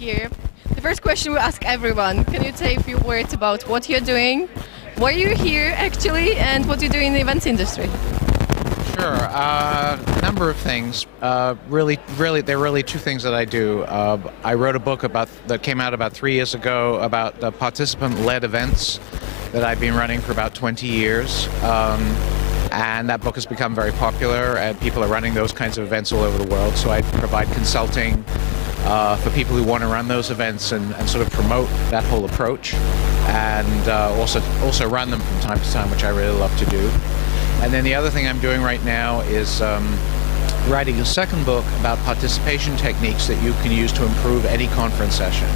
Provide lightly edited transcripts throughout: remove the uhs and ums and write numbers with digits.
here, the first question we ask everyone, can you say a few words about what you're doing, why you're here actually, and what you do in the events industry? Sure. A number of things. There are really two things that I do. I wrote a book that came out about 3 years ago about the participant-led events that I've been running for about 20 years. And that book has become very popular, and people are running those kinds of events all over the world. So I provide consulting for people who want to run those events and sort of promote that whole approach, and also run them from time to time, which I really love to do. And then the other thing I'm doing right now is writing a second book about participation techniques that you can use to improve any conference session,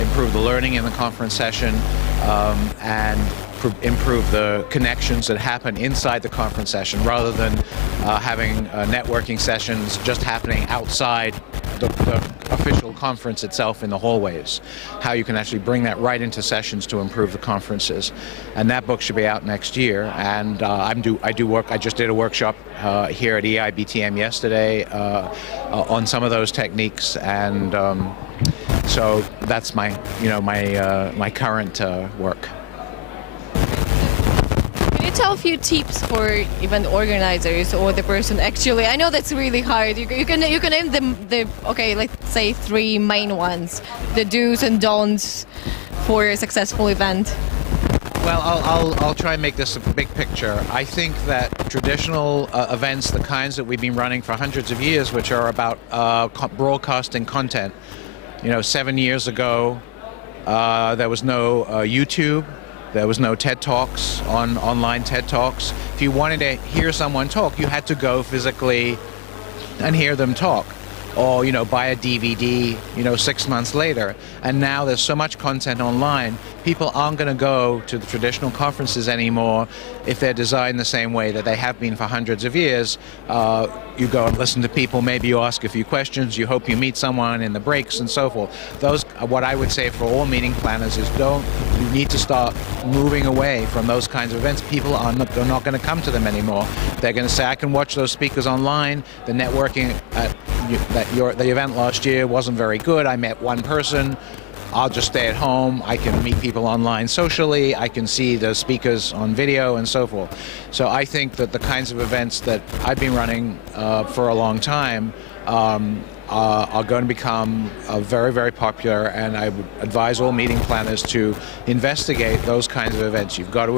improve the learning in the conference session, and improve the connections that happen inside the conference session, rather than having networking sessions just happening outside the official conference itself in the hallways. How you can actually bring that right into sessions to improve the conferences. And that book should be out next year. And I just did a workshop here at EIBTM yesterday on some of those techniques, and so that's my my current work. Can you tell a few tips for event organizers or the person actually? I know that's really hard. You can name the okay, let's say 3 main ones, the do's and don'ts for a successful event. Well, I'll try and make this a big picture. I think that traditional events, the kinds that we've been running for hundreds of years, which are about broadcasting content. 7 years ago, there was no YouTube. There was no TED Talks, online TED Talks. If you wanted to hear someone talk, you had to go physically and hear them talk, or buy a DVD 6 months later. And now there's so much content online, people aren't going to go to the traditional conferences anymore if they're designed the same way that they have been for hundreds of years. You go and listen to people, maybe you ask a few questions, you hope you meet someone in the breaks and so forth. Those, what I would say for all meeting planners is you need to start moving away from those kinds of events. People are not going to come to them anymore. They're going to say, I can watch those speakers online. The networking at the event last year wasn't very good. I met one person. I'll just stay at home. I can meet people online socially. I can see the speakers on video and so forth. So I think that the kinds of events that I've been running for a long time are going to become very, very popular, and I would advise all meeting planners to investigate those kinds of events. You've got to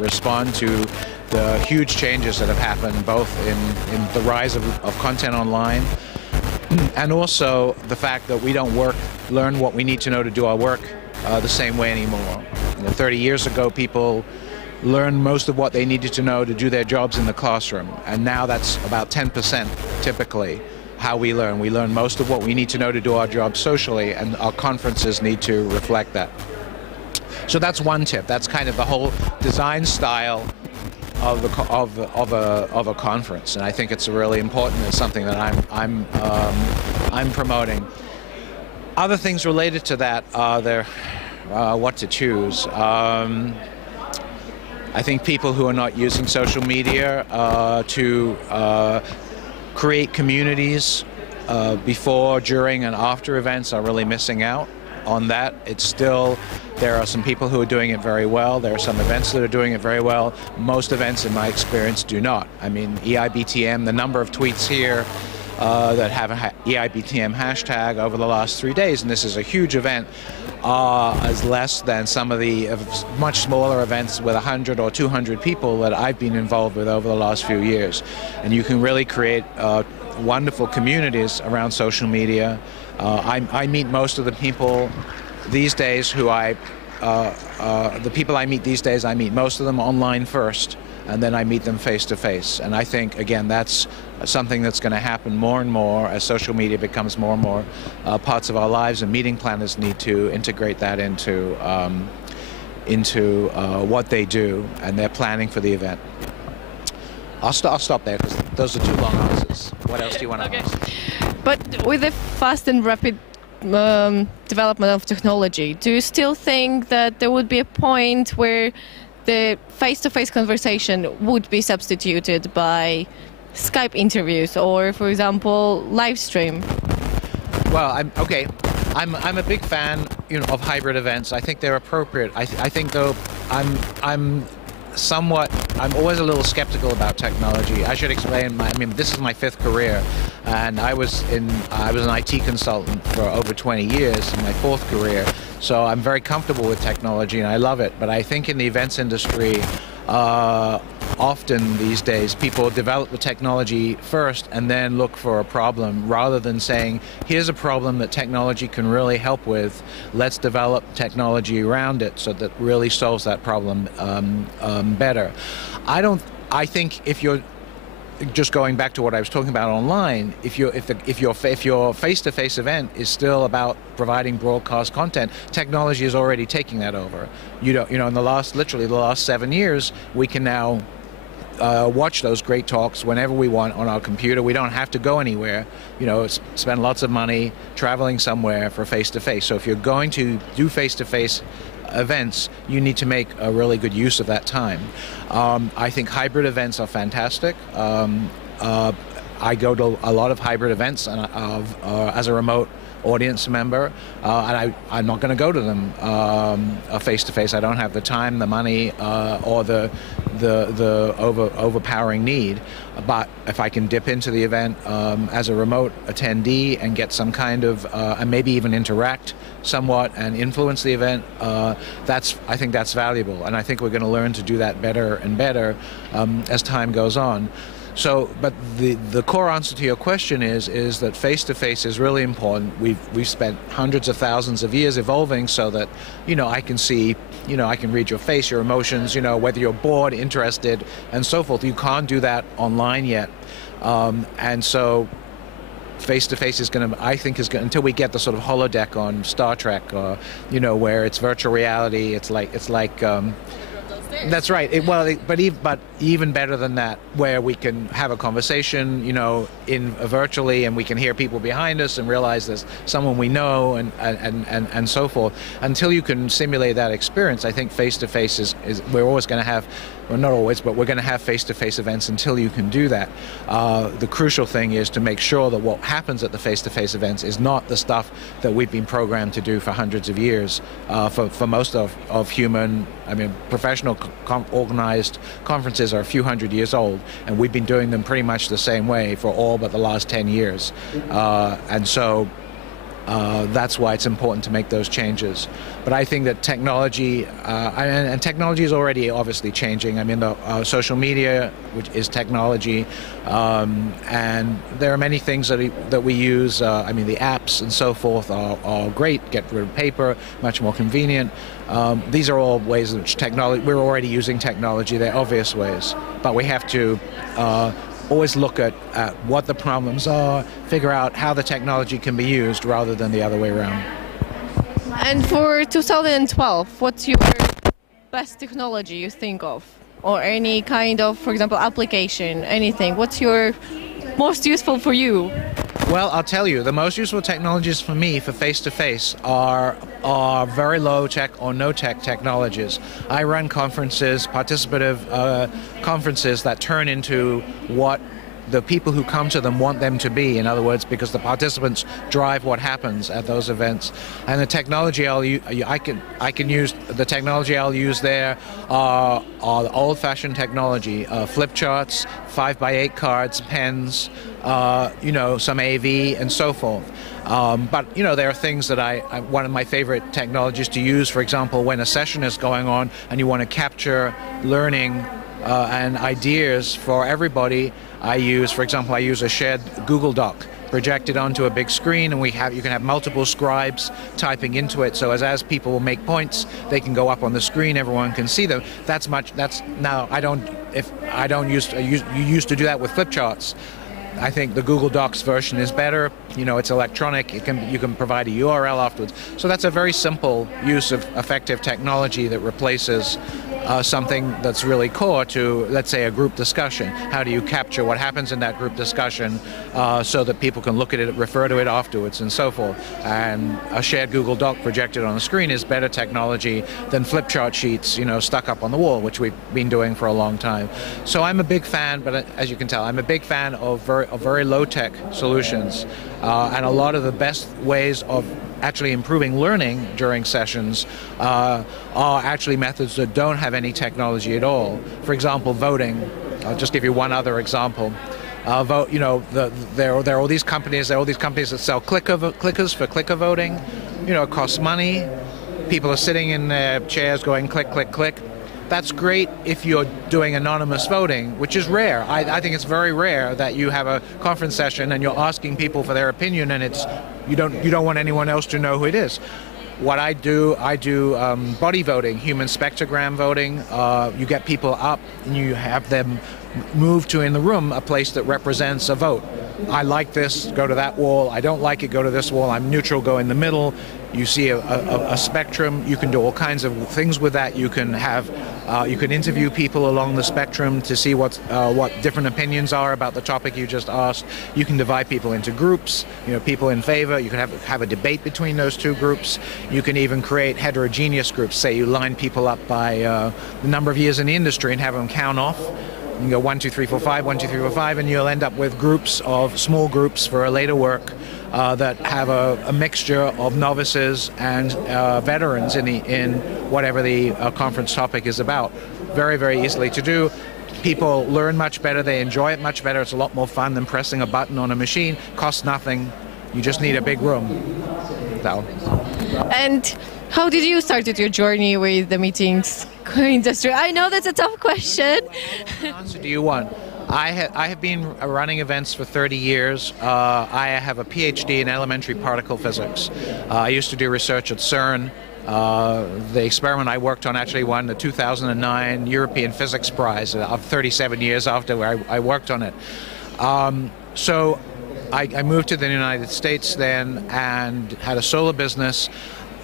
respond to the huge changes that have happened, both in the rise of content online, and also the fact that we don't learn what we need to know to do our work the same way anymore. 30 years ago, people learned most of what they needed to know to do their jobs in the classroom, and now that's about 10% typically how we learn. We learn most of what we need to know to do our jobs socially, and our conferences need to reflect that. So that's one tip. That's kind of the whole design style of a conference, and I think it's really important. It's something that I'm promoting. Other things related to that are what to choose. I think people who are not using social media to create communities before, during, and after events are really missing out on that. There are some people who are doing it very well. There are some events that are doing it very well. Most events, in my experience, do not. I mean, EIBTM, the number of tweets here that have an EIBTM hashtag over the last 3 days, and this is a huge event, is less than some of the much smaller events with 100 or 200 people that I've been involved with over the last few years. And you can really create wonderful communities around social media. I meet most of the people these days I meet most of them online first, and then I meet them face to face. And I think, again, that's something that's going to happen more and more as social media becomes more and more parts of our lives, and meeting planners need to integrate that into what they do and their planning for the event. I'll stop there because those are 2 long answers. What else do you want to ask? But with the fast and rapid development of technology, do you still think that there would be a point where the face-to-face conversation would be substituted by Skype interviews or, for example, live stream? Well, I'm okay. I'm a big fan, of hybrid events. I think they're appropriate. I think though, I'm I'm always a little skeptical about technology. I should explain. I mean, this is my 5th career, and I was an IT consultant for over 20 years in my 4th career. So I'm very comfortable with technology, and I love it. But I think in the events industry, often these days people develop the technology first and then look for a problem, rather than saying, here's a problem that technology can really help with, let's develop technology around it so that really solves that problem better. I think if you're just going back to what I was talking about online, if your face-to-face event is still about providing broadcast content, technology is already taking that over. In literally the last 7 years, we can now watch those great talks whenever we want on our computer. We don't have to go anywhere, spend lots of money traveling somewhere for face-to-face. So if you're going to do face-to-face events, you need to make a really good use of that time. I think hybrid events are fantastic. I go to a lot of hybrid events as a remote audience member, and I'm not going to go to them face-to-face. I don't have the time, the money, or the overpowering need. But if I can dip into the event as a remote attendee and get some kind of, and maybe even interact somewhat and influence the event, I think that's valuable. And I think we're going to learn to do that better and better as time goes on. So, but the core answer to your question is that face-to-face is really important. We've spent hundreds of thousands of years evolving so that, I can see, I can read your face, your emotions, whether you're bored, interested, and so forth. You can't do that online yet. And so face-to-face is going to, until we get the sort of holodeck on Star Trek, or, where it's virtual reality, it's like that's right. But even better than that, where we can have a conversation, virtually, and we can hear people behind us and realize there's someone we know, and so forth. Until you can simulate that experience, I think face-to-face is we're always going to have. Well, not always, but we're going to have face-to-face events until you can do that. The crucial thing is to make sure that what happens at the face-to-face events is not the stuff that we've been programmed to do for hundreds of years. For most of human, professional organized conferences are a few hundred years old, and we've been doing them pretty much the same way for all but the last 10 years. And so that's why it's important to make those changes. But I think that technology, and technology is already obviously changing. The social media, which is technology, and there are many things that we use. The apps and so forth are great. Get rid of paper, much more convenient. These are all ways in which we're already using technology. They're obvious ways, but we have to always look at what the problems are, figure out how the technology can be used rather than the other way around. And for 2012, what's your best technology you think of? Or any kind of, for example, application, anything? What's your most useful for you? Well, I'll tell you, the most useful technologies for me for face-to-face are very low-tech or no-tech technologies. I run conferences, participative conferences that turn into what the people who come to them want them to be. In other words, because the participants drive what happens at those events. And the technology I can use, the technology I'll use there are the old-fashioned technology, flip charts, 5x8 cards, pens, some AV and so forth. But there are things that one of my favorite technologies to use, for example, when a session is going on and you want to capture learning and ideas for everybody. I use a shared Google Doc projected onto a big screen, and you can have multiple scribes typing into it. So as people will make points, they can go up on the screen. Everyone can see them. You used to do that with flip charts. I think the Google Docs version is better. It's electronic. You can provide a URL afterwards. So that's a very simple use of effective technology that replaces something that's really core to, let's say, a group discussion. How do you capture what happens in that group discussion so that people can look at it, refer to it afterwards, and so forth. And a shared Google Doc projected on the screen is better technology than flip chart sheets, stuck up on the wall, which we've been doing for a long time. So I'm a big fan, but as you can tell, I'm a big fan of very low-tech solutions. And a lot of the best ways of actually improving learning during sessions are actually methods that don't have any technology at all. For example, voting. I'll just give you one other example. Vote. There are all these companies. There are all these companies that sell clickers for clicker voting. It costs money. People are sitting in their chairs going click, click, click. That's great if you're doing anonymous voting, which is rare. I think it's very rare that you have a conference session and you're asking people for their opinion, and you don't want anyone else to know who it is. What I do body voting, human spectrogram voting. You get people up and you have them move to, in the room, a place that represents a vote. I like this, go to that wall. I don't like it, go to this wall. I'm neutral, go in the middle. You see a spectrum. You can do all kinds of things with that. You can interview people along the spectrum to see what different opinions are about the topic you just asked. You can divide people into groups. People in favor. You can have a debate between those two groups. You can even create heterogeneous groups. Say you line people up by the number of years in the industry and have them count off. You can go 1, 2, 3, 4, 5, 1, 2, 3, 4, 5, and you'll end up with small groups for a later work that have a mixture of novices and veterans in whatever the conference topic is about. Very, very easily to do. People learn much better. They enjoy it much better. It's a lot more fun than pressing a button on a machine. Costs nothing. You just need a big room. So. And how did you start your journey with the meetings industry? I know that's a tough question. What answer do you want? I have been running events for 30 years. I have a PhD in elementary particle physics. I used to do research at CERN. The experiment I worked on actually won the 2009 European Physics Prize 37 years after I worked on it. So I moved to the United States then and had a solar business.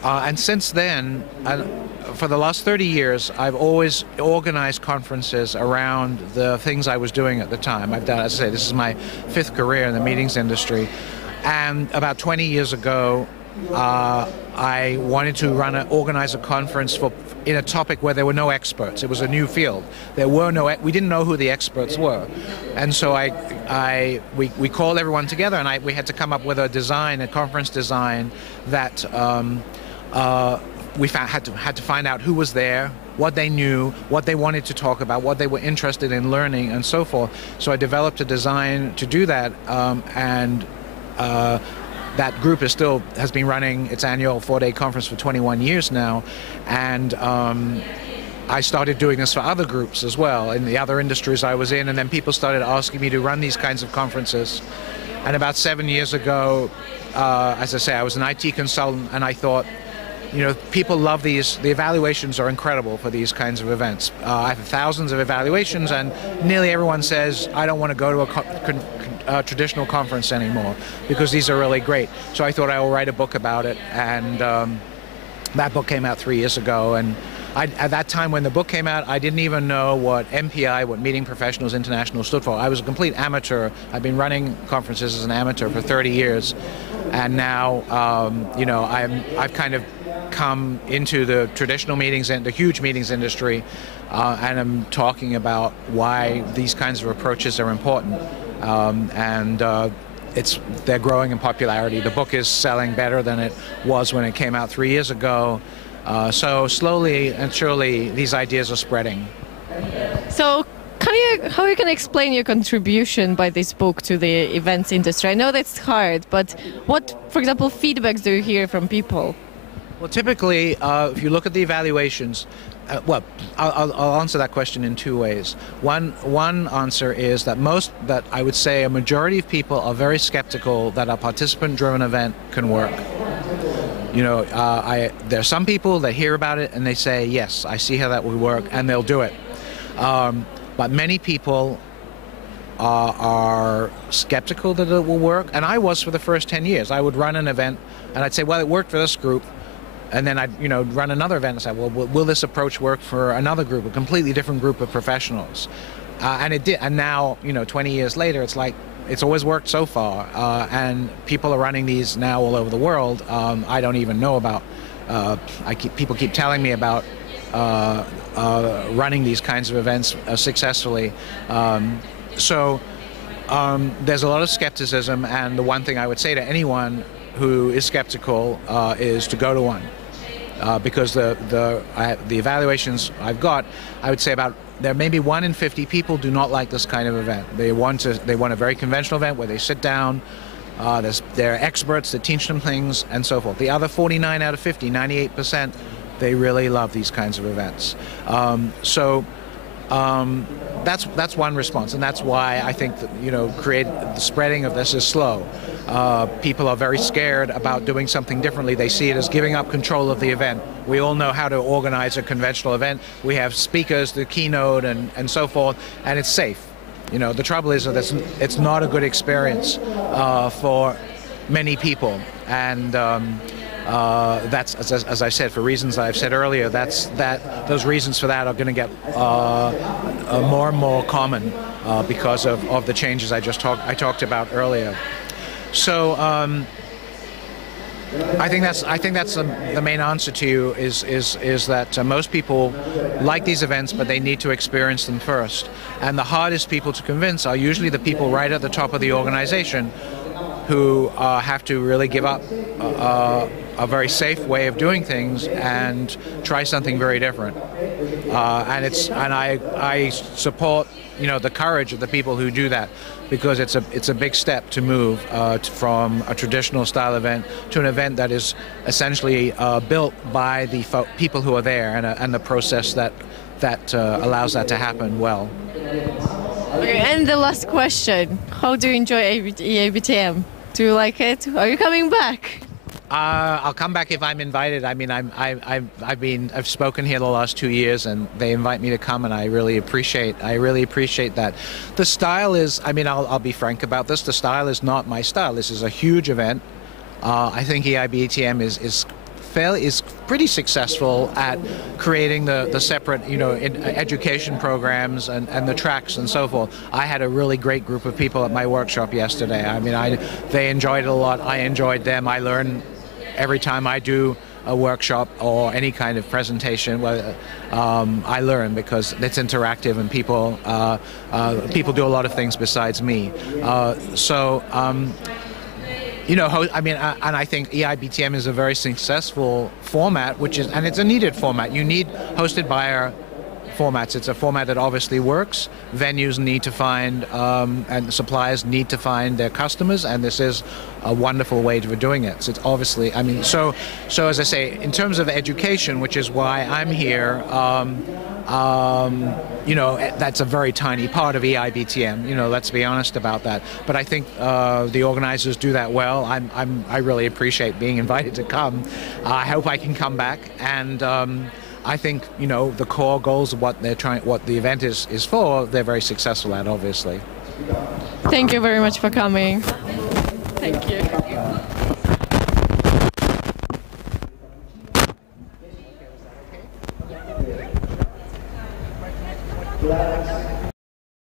And since then, for the last 30 years, I've always organized conferences around the things I was doing at the time. I've done, as I say, this is my 5th career in the meetings industry. And about 20 years ago, I wanted to organize a conference in a topic where there were no experts. It was a new field. We didn't know who the experts were, and so we called everyone together, and we had to come up with a conference design that we had to find out who was there, what they knew, what they wanted to talk about, what they were interested in learning, and so forth. So I developed a design to do that, and that group has been running its annual 4-day conference for 21 years now, and I started doing this for other groups as well in the other industries I was in, and then people started asking me to run these kinds of conferences. And about 7 years ago, as I say, I was an IT consultant, and I thought, people love these. The evaluations are incredible for these kinds of events. I have thousands of evaluations, and nearly everyone says, I don't want to go to a traditional conference anymore because these are really great. So I thought I will write a book about it, and that book came out 3 years ago. And at that time when the book came out, I didn't even know what MPI, what Meeting Professionals International, stood for. I was a complete amateur. I've been running conferences as an amateur for 30 years, and now I've kind of come into the traditional meetings and the huge meetings industry, and I'm talking about why these kinds of approaches are important, and they're growing in popularity. The book is selling better than it was when it came out 3 years ago. So slowly and surely these ideas are spreading. So how you can explain your contribution by this book to the events industry? I know that's hard, but what, for example, feedbacks do you hear from people? Well, typically, if you look at the evaluations, I'll answer that question in 2 ways. One answer is that I would say a majority of people are very skeptical that a participant-driven event can work. There are some people that hear about it and they say, yes, I see how that would work, and they'll do it. But many people are skeptical that it will work, and I was for the first 10 years. I would run an event and I'd say, well, it worked for this group, and then I'd run another event and say, well, will this approach work for another group, a completely different group of professionals? And it did. And now 20 years later, it's like it's always worked so far, and people are running these now all over the world. I don't even know about. People keep telling me about running these kinds of events successfully. So there's a lot of skepticism, and the one thing I would say to anyone who is skeptical is to go to one, because the evaluations I've got, I would say there may be 1 in 50 people do not like this kind of event. They want a very conventional event where they sit down. There are experts that teach them things and so forth. The other 49 out of 50, 98%, they really love these kinds of events. That's one response, and that's why I think that, the spreading of this is slow. People are very scared about doing something differently. They see it as giving up control of the event. We all know how to organize a conventional event. We have speakers, the keynote, and so forth, and it's safe. The trouble is that it's not a good experience for many people, and that's, as I said, for reasons I've said earlier, those reasons for that are going to get more and more common because of the changes I talked about earlier. So I think that's the main answer to you is that most people like these events, but they need to experience them first. And the hardest people to convince are usually the people right at the top of the organization, who have to really give up a very safe way of doing things and try something very different. And I support the courage of the people who do that, because it's a big step to move from a traditional style event to an event that is essentially built by the people who are there, and the process that allows that to happen well. Okay, and the last question: how do you enjoy EABTM? Do you like it? Are you coming back? I'll come back if I'm invited. I mean, I've spoken here the last 2 years, and they invite me to come, and I really appreciate that. The style is, I'll be frank about this. The style is not my style. This is a huge event. I think EIBTM is pretty successful at creating the separate, education programs and the tracks and so forth. I had a really great group of people at my workshop yesterday. They enjoyed it a lot. I enjoyed them. I learn every time I do a workshop or any kind of presentation. I learn because it's interactive, and people do a lot of things besides me. And I think EIBTM is a very successful format, and it's a needed format. You need hosted buyer formats. It's a format that obviously works. Venues need to find, and suppliers need to find their customers, and this is a wonderful way of doing it. So it's obviously, so as I say, in terms of education, which is why I'm here, that's a very tiny part of EIBTM. Let's be honest about that. But I think the organizers do that well. I really appreciate being invited to come. I hope I can come back, and I think the core goals of what the event is for, they're very successful at, obviously. Thank you very much for coming. Thank you.